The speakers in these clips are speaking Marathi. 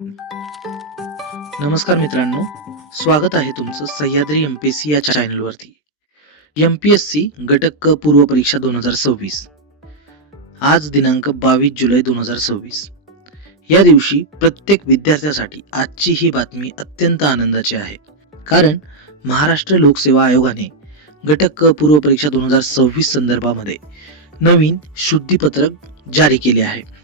नमस्कार मित्रांनो, स्वागत आहे तुमचं सह्याद्री एमपीएससी या चॅनलवरती. एमपीएससी घटक क पूर्व परीक्षा 2026. आज दिनांक 22 जुलै 2026. या दिवशी प्रत्येक विद्यार्थ्यासाठी आजची ही बातमी अत्यंत आनंदाची आहे. कारण महाराष्ट्र लोकसेवा आयोगाने घटक क पूर्व परीक्षा 2026 संदर्भामध्ये नवीन शुद्धीपत्रक जारी केले आहे.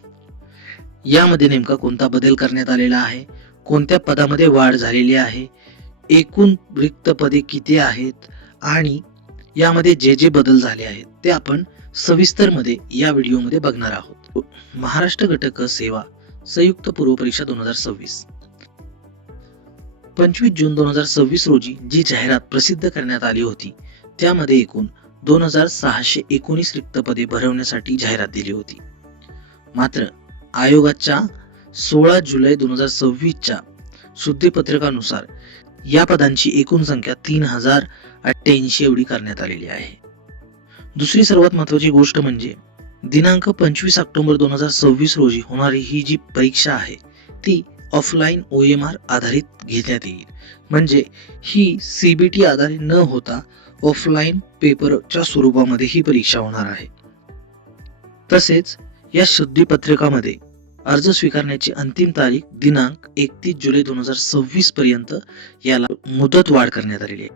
यामध्ये नेमका कोणता बदल करण्यात आलेला आहे, कोणत्या पदामध्ये वाढ झालेली आहे, एकूण रिक्त पदे किती आहेत आणि यामध्ये जे जे बदल झाले आहेत ते आपण सविस्तर मध्ये या व्हिडिओमध्ये बघणार आहोत. महाराष्ट्र घटक सेवा संयुक्त पूर्व परीक्षा 2026. 25 जून 2026 रोजी जी जाहिरात प्रसिद्ध करण्यात आली होती त्यामध्ये एकूण 2619 रिक्त पदे भरवण्यासाठी जाहिरात दिली होती. मात्र आयोगाच्या 16 जुलै 2026च्या शुद्धीपत्रकानुसार या पदांची एकूण संख्या 3088 एवढी करण्यात आलेली आहे. दुसरी सर्वात महत्त्वाची गोष्ट म्हणजे दिनांक 25 ऑक्टोबर 2026 रोजी होणारी ही जी परीक्षा आहे ती ऑफलाईन OMR आधारित घेण्यात येईल. म्हणजे ही CBT आधारित न होता ऑफलाईन पेपरच्या स्वरूपामध्ये ही परीक्षा होणार आहे. तसेच या शुद्धीपत्रकामध्ये अर्ज स्वीकारण्याची अंतिम तारीख दिनांक 31 जुलै 2026 पर्यंत याला मुदत वाढ करण्यात आलेली आहे.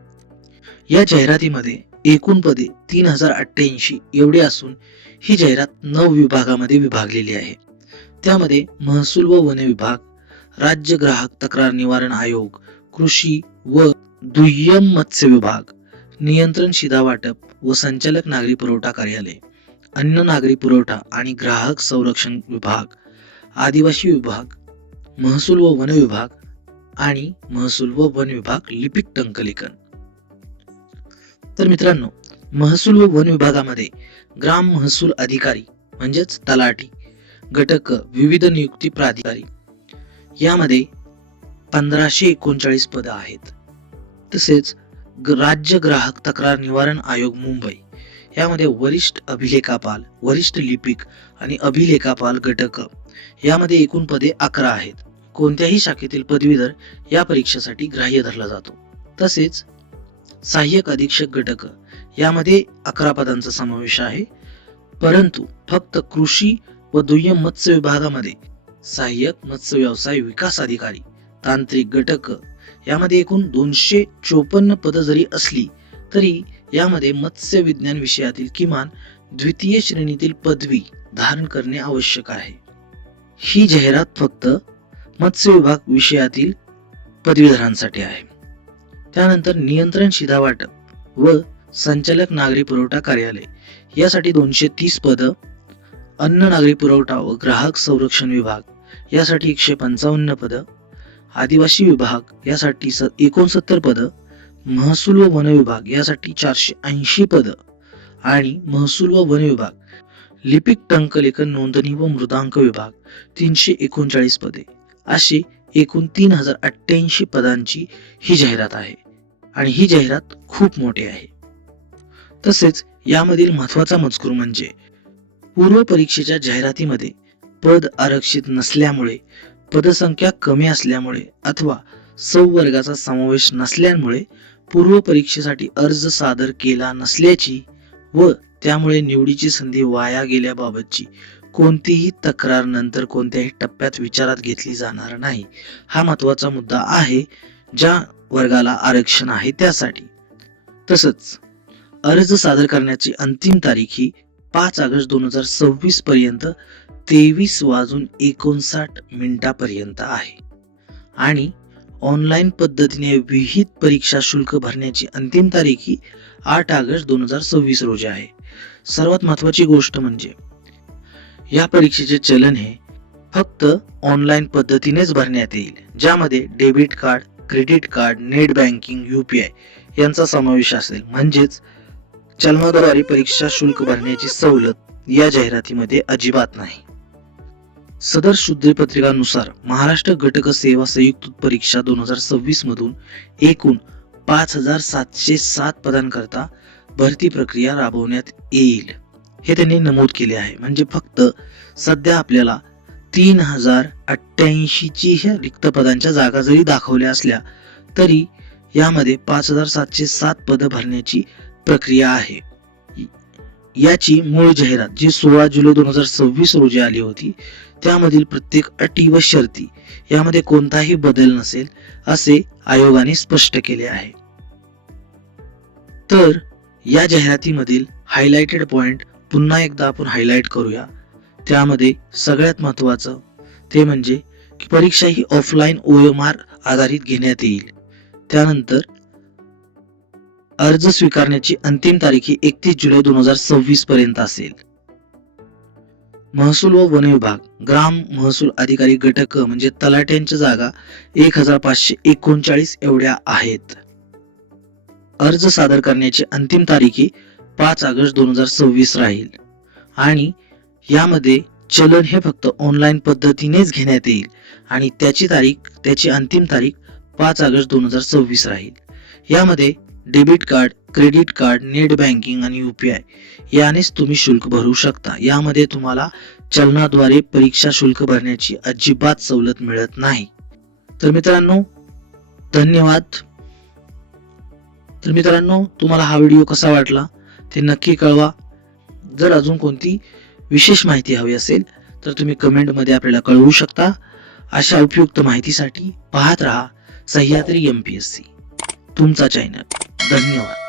या जाहिरातीमध्ये एकूण पदे 3088 एवढे असून ही जाहिरात 9 विभागामध्ये विभागलेली आहे. त्यामध्ये महसूल व वन विभाग, राज्य ग्राहक तक्रार निवारण आयोग, कृषी व दुय्यम मत्स्य विभाग, नियंत्रण शिधावाटप व संचालक नागरी पुरवठा कार्यालय, अन्न नागरी पुरवठा आणि ग्राहक संरक्षण विभाग, आदिवासी विभाग, महसूल व वन विभाग आणि महसूल व वन विभाग लिपिक टंकलेखन. तर मित्रांनो, महसूल व वन विभागामध्ये ग्राम महसूल अधिकारी म्हणजेच तलाठी, घटक विविध नियुक्ती प्राधिकारी यामध्ये 1539 पदं आहेत. तसेच राज्य ग्राहक तक्रार निवारण आयोग मुंबई यामध्ये वरिष्ठ अभिलेखापाल, वरिष्ठ लिपिक आणि अभिलेखापाल घटक यामध्ये एकूण पदे 11 आहेत. कोणत्याही शाखेतील पदवीधर या परीक्षेसाठी ग्राह्य धरला जातो. तसेच सहाय्यक अधीक्षक घटक यामध्ये 11 पदांचा समावेश आहे. परंतु फक्त कृषी व दुय्यम मत्स्य विभागामध्ये सहाय्यक मत्स्य व्यवसाय विकास अधिकारी, तांत्रिक घटक यामध्ये एकूण 254 पदं जरी असली तरी यामध्ये मत्स्य विज्ञान विषयातील किमान द्वितीय श्रेणीतील पदवी धारण करणे आवश्यक आहे. ही जाहिरात फक्त मत्स्य विभाग विषयातील पदवीधरांसाठी आहे. त्यानंतर नियंत्रण शिधावाटप व संचालक नागरी पुरवठा कार्यालय यासाठी 230 पदं, अन्न नागरी पुरवठा व ग्राहक संरक्षण विभाग यासाठी 155 पदं, आदिवासी विभाग यासाठी 69 पदं, महसूल व वन विभाग यासाठी 480 पदं आणि महसूल व वन विभाग लिपिक टंकलेखन नोंदणी व मृदांक विभाग 339 पदे अशी एकूण 3088 पदांची ही जाहिरात आहे आणि ही जाहिरात खूप मोठी आहे. तसेच यामधील महत्त्वाचा मजकूर म्हणजे पूर्व परीक्षेच्या जाहिरातीमध्ये पद आरक्षित नसल्यामुळे, पदसंख्या कमी असल्यामुळे अथवा संवर्गाचा समावेश नसल्यामुळे पूर्व परीक्षेसाठी अर्ज सादर केला नसल्याची व त्यामुळे निवडीची संधी वाया गेल्याबाबतची कोणतीही तक्रार नंतर कोणत्याही टप्प्यात विचारात घेतली जाणार नाही. हा महत्त्वाचा मुद्दा आहे ज्या वर्गाला आरक्षण आहे त्यासाठी. तसंच अर्ज सादर करण्याची अंतिम तारीख ही 5 ऑगस्ट 2026 पर्यंत 23:59 पर्यंत आहे आणि ऑनलाईन पद्धतीने विहित परीक्षा शुल्क भरण्याची अंतिम तारीख ही 8 ऑगस्ट 2026 रोजी आहे. सर्वात महत्त्वाची गोष्ट म्हणजे या परीक्षेचे चलन हे फक्त ऑनलाईन पद्धतीनेच भरण्यात येईल, ज्यामध्ये debit card, credit card, net banking, UPI यांचा समावेश असेल. म्हणजेच चलनाद्वारे परीक्षा शुल्क भरण्याची सवलत या जाहिरातीमध्ये अजिबात नाही. सदर शुद्धीपत्रकानुसार महाराष्ट्र घटक सेवा संयुक्त परीक्षा 2026 मधून एकूण 5707 पदांकरता भरती प्रक्रिया राबवण्यात येईल हे त्यांनी नमूद केले आहे. म्हणजे फक्त सध्या आपल्याला 3088 ची रिक्त पदांच्या जागा जरी दाखवल्या असल्या तरी यामध्ये 5707 पदं भरण्याची प्रक्रिया आहे. याची मूळ जाहिरात जी 16 जुलै 2026 रोजी आली होती त्यामधील प्रत्येक अटी व शर्ती यामध्ये कोणताही बदल नसेल असे आयोगाने स्पष्ट केले आहे. तर या जाहिरातीमधील हायलाइटेड पॉइंट पुन्हा एकदा आपण हायलाइट करूया. त्यामध्ये सगळ्यात महत्त्वाचं ते म्हणजे की परीक्षा ही ऑफलाईन OMR आधारित घेण्यात येईल. त्यानंतर अर्ज स्वीकारण्याची अंतिम तारीख ही 31 जुलै 2026 पर्यंत असेल. महसूल व वन विभाग ग्राम महसूल अधिकारी गट क म्हणजे तलाट्यांच्या जागा 1539 एवढ्या आहेत. अर्ज सादर करण्याची अंतिम तारीख ही 5 ऑगस्ट 2026 राहील आणि यामध्ये चलन हे फक्त ऑनलाईन पद्धतीनेच घेण्यात येईल आणि त्याची अंतिम तारीख 5 ऑगस्ट 2026 राहील. यामध्ये debit card, credit card, net banking आणि UPI यानेच तुम्ही शुल्क भरू शकता. यामध्ये तुम्हाला चलनाद्वारे परीक्षा शुल्क भरण्याची अजिबात सवलत मिळत नाही. तर मित्रांनो धन्यवाद. तर मित्रांनो तुम्हाला हा व्हिडिओ कसा वाटला ते नक्की कळवा. जर अजून कोणती विशेष माहिती हवी असेल तर तुम्ही कमेंटमध्ये आपल्याला कळवू शकता. अशा उपयुक्त माहितीसाठी पाहत रहा सह्याद्री MPSC तुमचा चॅनल. धन्यवाद.